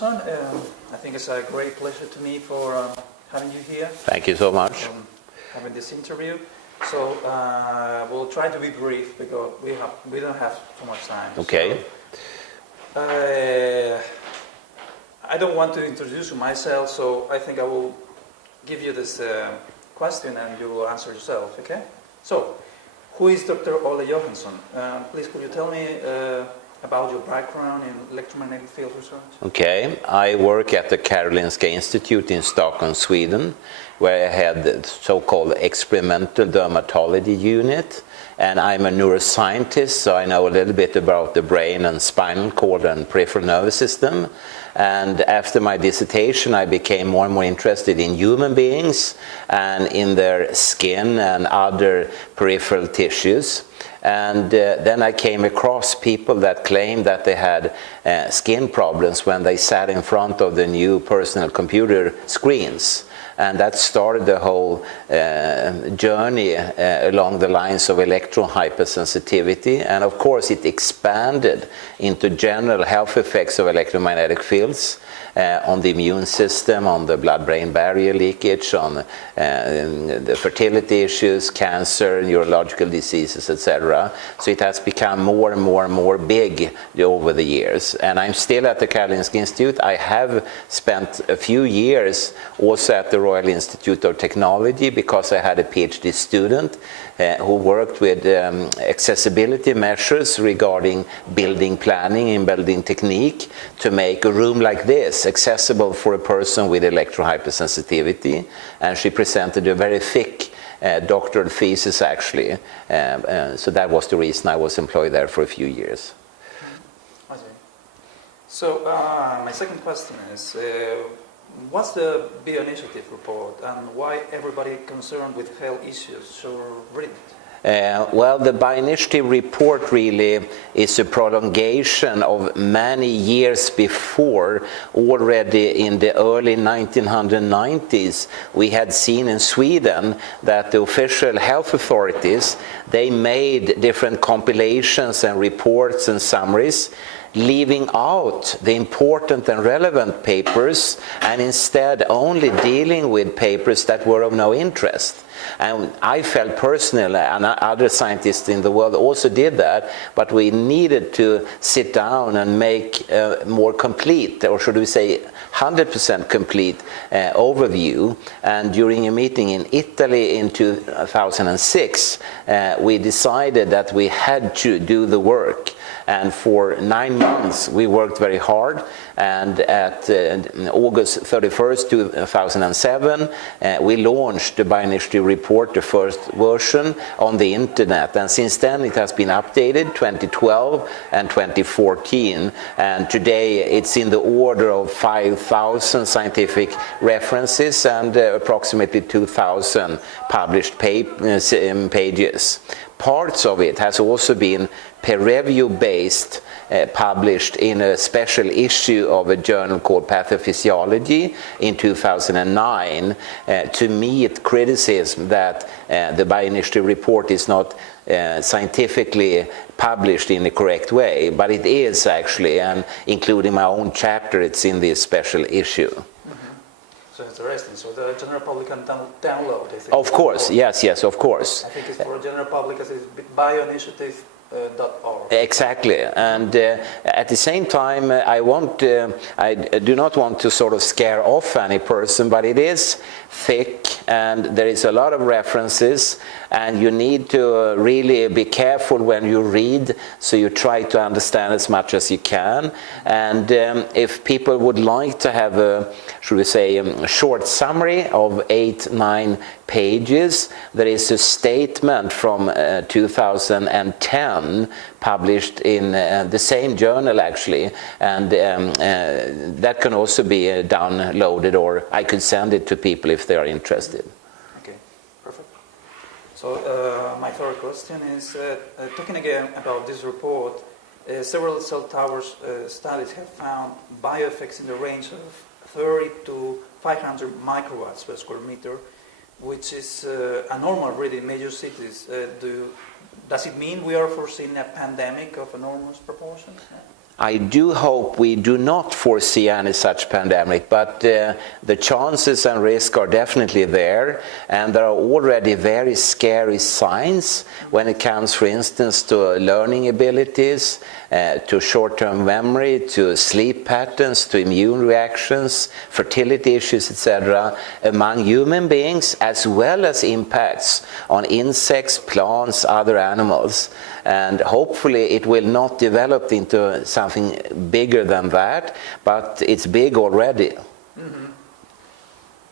Johansson. I think it's a great pleasure to me for having you here. Thank you so much. Having this interview. So we'll try to be brief because we don't have too much time. Okay. So, I don't want to introduce myself, so I think I will give you this question and you will answer yourself, okay? So, who is Dr. Olle Johansson? Please could you tell me about your background in electromagnetic field research? Okay, I work at the Karolinska Institute in Stockholm, Sweden, where I had the so-called experimental dermatology unit, and I'm a neuroscientist, so I know a little bit about the brain and spinal cord and peripheral nervous system. And after my dissertation, I became more and more interested in human beings and in their skin and other peripheral tissues. And then I came across people that claimed that they had skin problems when they sat in front of the new personal computer screens. And that started the whole journey along the lines of electron hypersensitivity. And of course it expanded into general health effects of electromagnetic fields on the immune system, on the blood-brain barrier leakage, on the fertility issues, cancer, neurological diseases, etc. So it has become more and more and more big over the years. And I'm still at the Karolinska Institute. I have spent a few years also at the Royal Institute of Technology because I had a PhD student who worked with accessibility measures regarding building planning and building technique to make a room like this accessible for a person with electrohypersensitivity. And she presented a very thick doctoral thesis actually. So that was the reason I was employed there for a few years. I see. So my second question is, what's the Bioinitiative report and why everybody concerned with health issues should read it? Well, the Bioinitiative report really is a prolongation of many years before. Already in the early 1990s, we had seen in Sweden that the official health authorities, they made different compilations and reports and summaries, leaving out the important and relevant papers and instead only dealing with papers that were of no interest. And I felt personally, and other scientists in the world also did that, but we needed to sit down and make a more complete, or should we say 100% complete overview. And during a meeting in Italy in 2006, we decided that we had to do the work. And for 9 months we worked very hard, and at August 31st, 2007 we launched the Bioinitiative report, the first version, on the internet, and since then it has been updated 2012 and 2014, and today it's in the order of 5,000 scientific references and approximately 2,000 published pages. Parts of it has also been peer review based, published in a special issue of a journal called Pathophysiology in 2009 to meet criticism that the Bioinitiative report is not scientifically published in the correct way, but it is actually, and including my own chapter, it's in this special issue. So it's interesting. So the general public can download, I think. Of course, yes, of course. I think it's for general public, it's bioinitiative.org. Exactly, and at the same time, I do not want to sort of scare off any person, but it is thick and there is a lot of references, and you need to really be careful when you read, so you try to understand as much as you can. And if people would like to have a, should we say, a short summary of 8-9 pages, there is a statement from 2010 published in the same journal actually, and that can also be downloaded, or I could send it to people if they are interested. Okay, perfect. So my third question is, talking again about this report, several cell towers studies have found bioeffects in the range of 30 to 500 microwatts per square meter, which is a normal reading in major cities. Does it mean we are foreseeing a pandemic of enormous proportions? I do hope we do not foresee any such pandemic, but the chances and risks are definitely there, and there are already very scary signs when it comes, for instance, to learning abilities, to short-term memory, to sleep patterns, to immune reactions, fertility issues, etc., among human beings, as well as impacts on insects, plants, other animals. And hopefully it will not develop into something bigger than that, but it's big already. Mm-hmm.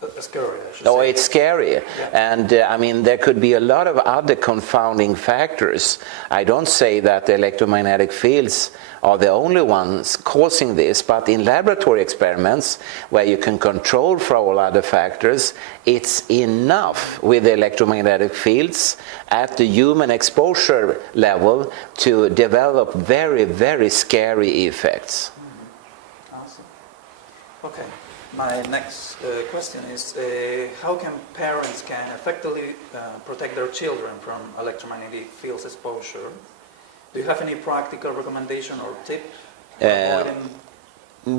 That's scary, I should Oh, say. it's scary. Yeah. And I mean, there could be a lot of other confounding factors. I don't say that the electromagnetic fields are the only ones causing this, but in laboratory experiments where you can control for all other factors, it's enough with the electromagnetic fields at the human exposure level to develop very, very scary effects. Mm-hmm. Awesome. Okay. My next question is, how can parents effectively protect their children from electromagnetic fields exposure? Do you have any practical recommendation or tip for avoiding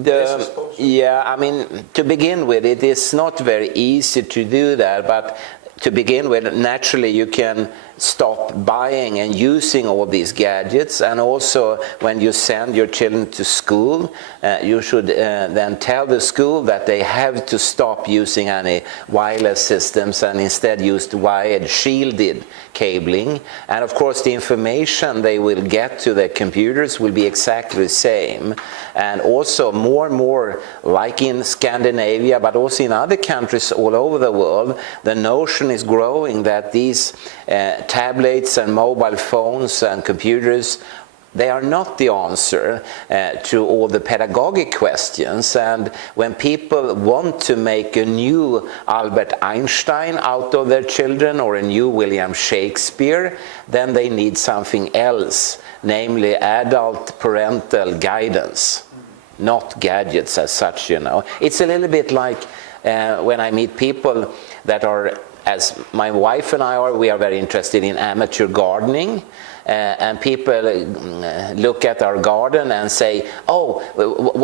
this exposure? Yeah, I mean, to begin with, it is not very easy to do that, but to begin with, naturally you can stop buying and using all these gadgets, and also when you send your children to school, you should then tell the school that they have to stop using any wireless systems and instead use wired shielded cabling. And of course the information they will get to their computers will be exactly the same. And also more and more, like in Scandinavia, but also in other countries all over the world, the notion is growing that these tablets and mobile phones and computers, they are not the answer to all the pedagogic questions. And when people want to make a new Albert Einstein out of their children or a new William Shakespeare, then they need something else, namely adult parental guidance, not gadgets as such, you know. It's a little bit like when I meet people that are, as my wife and I are, we are very interested in amateur gardening, and people look at our garden and say, oh,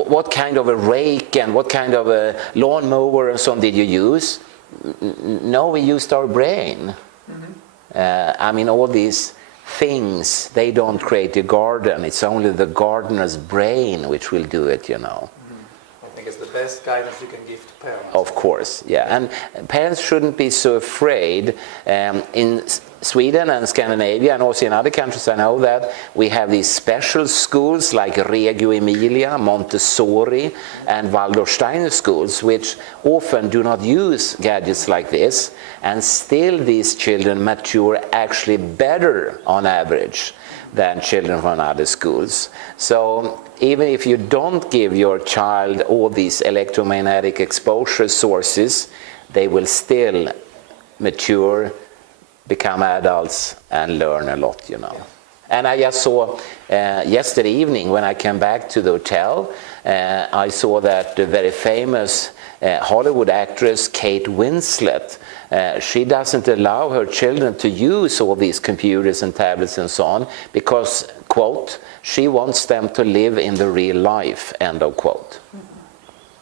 what kind of a rake and what kind of a lawnmower and so on did you use? No, we used our brain. Mm-hmm. I mean, all these things, they don't create a garden. It's only the gardener's brain which will do it, you know. I think it's the best guidance you can give to parents. Of course, yeah. And parents shouldn't be so afraid. In Sweden and Scandinavia, and also in other countries, I know that we have these special schools like Reggio Emilia, Montessori, and Waldorfsteiner schools, which often do not use gadgets like this, and still these children mature actually better on average than children from other schools. So even if you don't give your child all these electromagnetic exposure sources, they will still mature, become adults, and learn a lot, you know. And I just saw yesterday evening when I came back to the hotel, I saw that the very famous Hollywood actress Kate Winslet, she doesn't allow her children to use all these computers and tablets and so on because, quote, she wants them to live in the real life, end of quote.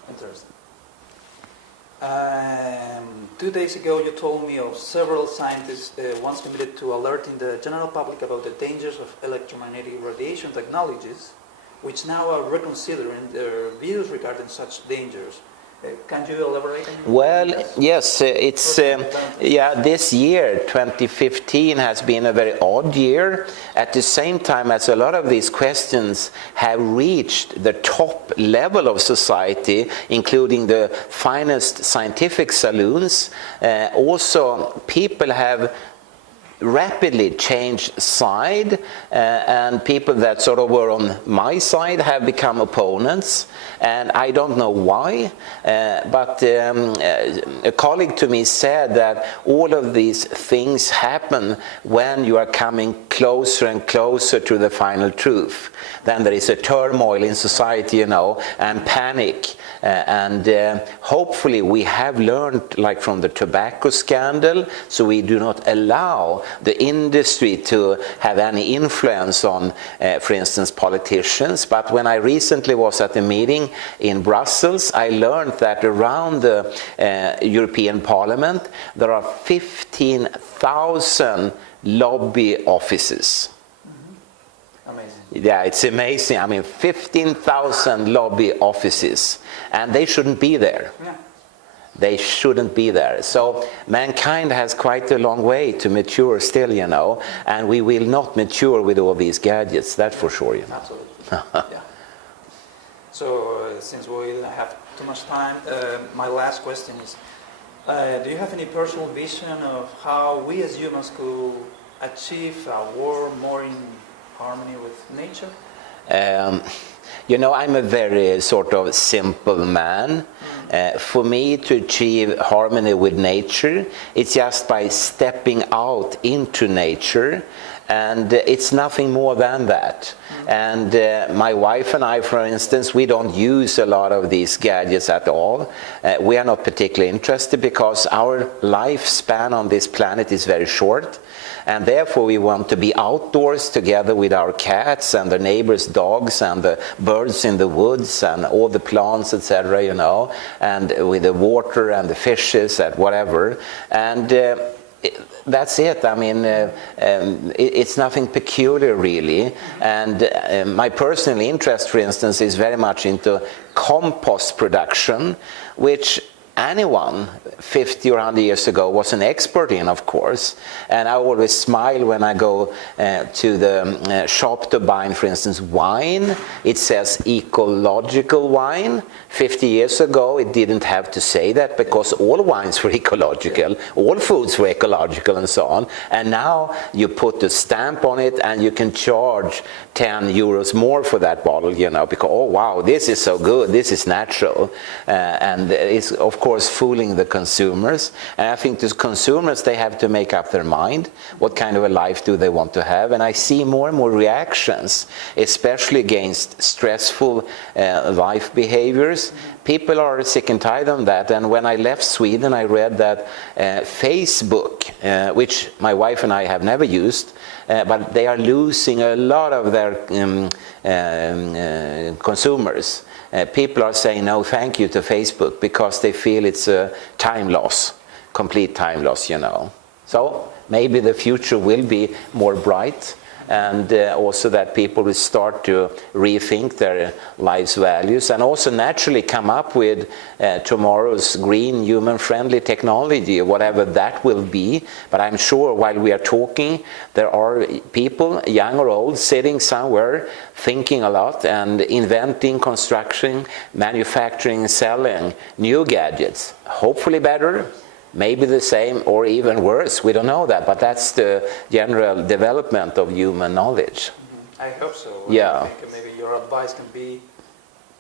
Interesting. 2 days ago you told me of several scientists once committed to alerting the general public about the dangers of electromagnetic radiation technologies, which now are reconsidering their views regarding such dangers. Can you elaborate on Well, this? yes, it's yeah. This year, 2015, has been a very odd year. At the same time as a lot of these questions have reached the top level of society, including the finest scientific saloons, also people have rapidly changed side, and people that sort of were on my side have become opponents, and I don't know why, but a colleague to me said that all of these things happen when you are coming closer and closer to the final truth. Then there is a turmoil in society, you know, and panic. Hopefully we have learned, like from the tobacco scandal, so we do not allow the industry to have any influence on, for instance, politicians. But when I recently was at a meeting in Brussels, I learned that around the European Parliament there are 15,000 lobby offices. Amazing. Yeah, it's amazing. I mean, 15,000 lobby offices, and they shouldn't be there. Yeah. They shouldn't be there. So mankind has quite a long way to mature still, you know, and we will not mature with all these gadgets, that's for sure, you know. Absolutely. Yeah. So since we have too much time, my last question is, do you have any personal vision of how we as humans could achieve a world more in harmony with nature? You know, I'm a very sort of simple man. For me to achieve harmony with nature, it's just by stepping out into nature, and it's nothing more than that. And my wife and I, for instance, we don't use a lot of these gadgets at all. We are not particularly interested because our lifespan on this planet is very short. And therefore we want to be outdoors together with our cats and the neighbors' dogs and the birds in the woods and all the plants, etc., you know, and with the water and the fishes and whatever. And that's it. I mean, it's nothing peculiar really. And my personal interest, for instance, is very much into compost production, which anyone 50 or 100 years ago was an expert in, of course. And I always smile when I go to the shop to buy, for instance, wine. It says ecological wine. 50 years ago it didn't have to say that because all wines were ecological, all foods were ecological and so on. And now you put a stamp on it and you can charge 10 euros more for that bottle, you know, because, oh wow, this is so good, this is natural. And it's of course fooling the consumers. And I think the consumers, they have to make up their mind. What kind of a life do they want to have? And I see more and more reactions, especially against stressful life behaviors. People are sick and tired of that. And when I left Sweden, I read that Facebook, which my wife and I have never used, but they are losing a lot of their consumers. People are saying no thank you to Facebook because they feel it's a time loss, complete time loss, you know. So maybe the future will be more bright, and also that people will start to rethink their life's values and also naturally come up with tomorrow's green, human-friendly technology, whatever that will be. But I'm sure while we are talking, there are people, young or old, sitting somewhere thinking a lot and inventing, constructing, manufacturing, selling new gadgets, hopefully better, maybe the same or even worse, we don't know that, but that's the general development of human knowledge. I hope so. Yeah. I think maybe your advice can be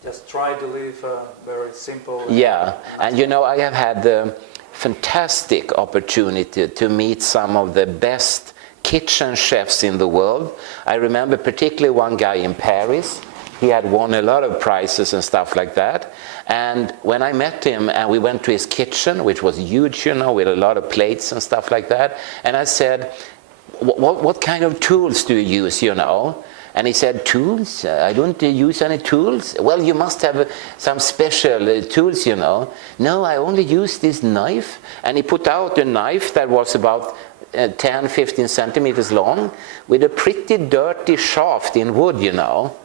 just try to live very simple. Yeah, and you know, I have had the fantastic opportunity to meet some of the best kitchen chefs in the world. I remember particularly one guy in Paris. He had won a lot of prizes and stuff like that. And when I met him and we went to his kitchen, which was huge, you know, with a lot of plates and stuff like that, and I said, what kind of tools do you use, you know? And he said, tools? I don't use any tools. Well, you must have some special tools, you know. No, I only use this knife. And he put out a knife that was about 10, 15 centimeters long with a pretty dirty shaft in wood, you know.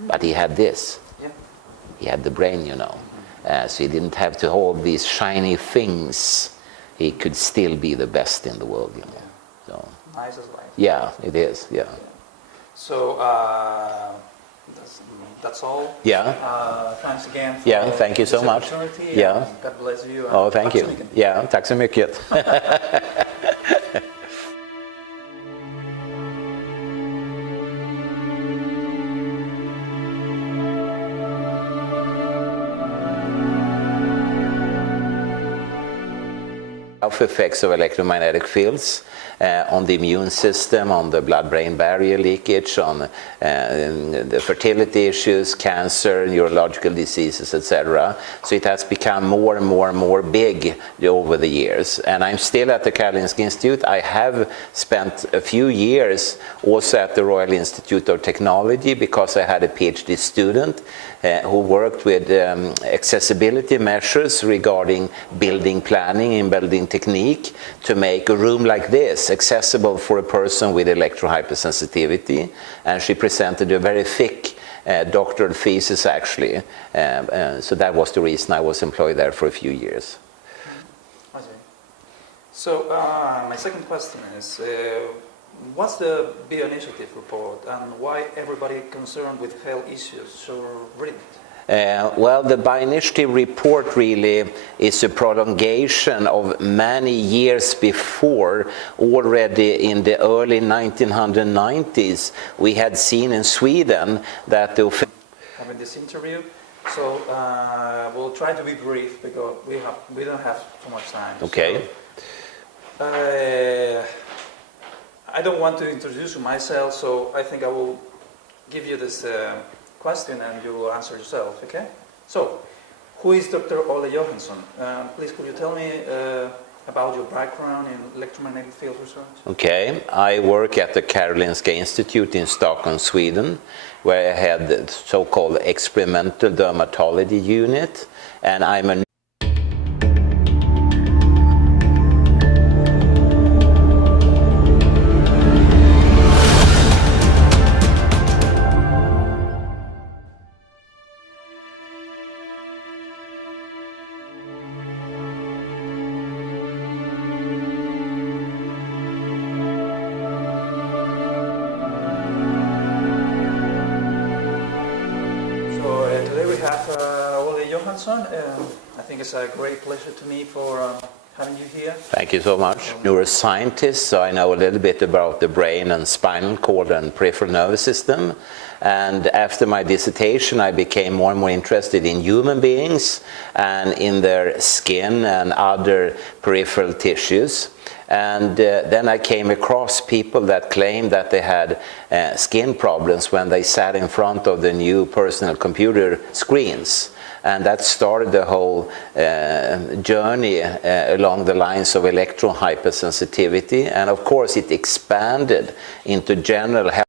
But he had this. Yeah. He had the brain, you know. So he didn't have to hold these shiny things. He could still be the best in the world, you know. So, nice as well. Yeah, it is, yeah. So that's all. Yeah. Thanks again for thank you so much. Yeah. God bless you. Oh, thank you. Yeah, tack så mycket. Health effects of electromagnetic fields on the immune system, on the blood-brain barrier leakage, on the fertility issues, cancer, neurological diseases, etc. So it has become more and more and more big over the years. And I'm still at the Karolinska Institute. I have spent a few years also at the Royal Institute of Technology because I had a PhD student who worked with accessibility measures regarding building planning and building technique to make a room like this accessible for a person with electrohypersensitivity. And she presented a very thick doctoral thesis actually. So that was the reason I was employed there for a few years. I see. So my second question is, what's the Bioinitiative report and why everybody concerned with health issues should read it? Well, the Bioinitiative report really is a prolongation of many years before. Already in the early 1990s, we had seen in Sweden that the having this interview, so we'll try to be brief because we don't have too much time. Okay. So, I don't want to introduce myself, so I think I will give you this question and you will answer yourself, okay? So, who is Dr. Olle Johansson? Please, could you tell me about your background in electromagnetic field research? Okay, I work at the Karolinska Institute in Stockholm, Sweden, where I had the so-called experimental dermatology unit, and I'm a I think it's a great pleasure to me for having you here. Thank you so much. Neuroscientist, so I know a little bit about the brain and spinal cord and peripheral nervous system. And after my dissertation, I became more and more interested in human beings and in their skin and other peripheral tissues. And then I came across people that claimed that they had skin problems when they sat in front of the new personal computer screens. And that started the whole journey along the lines of electrohypersensitivity. And of course, it expanded into general health.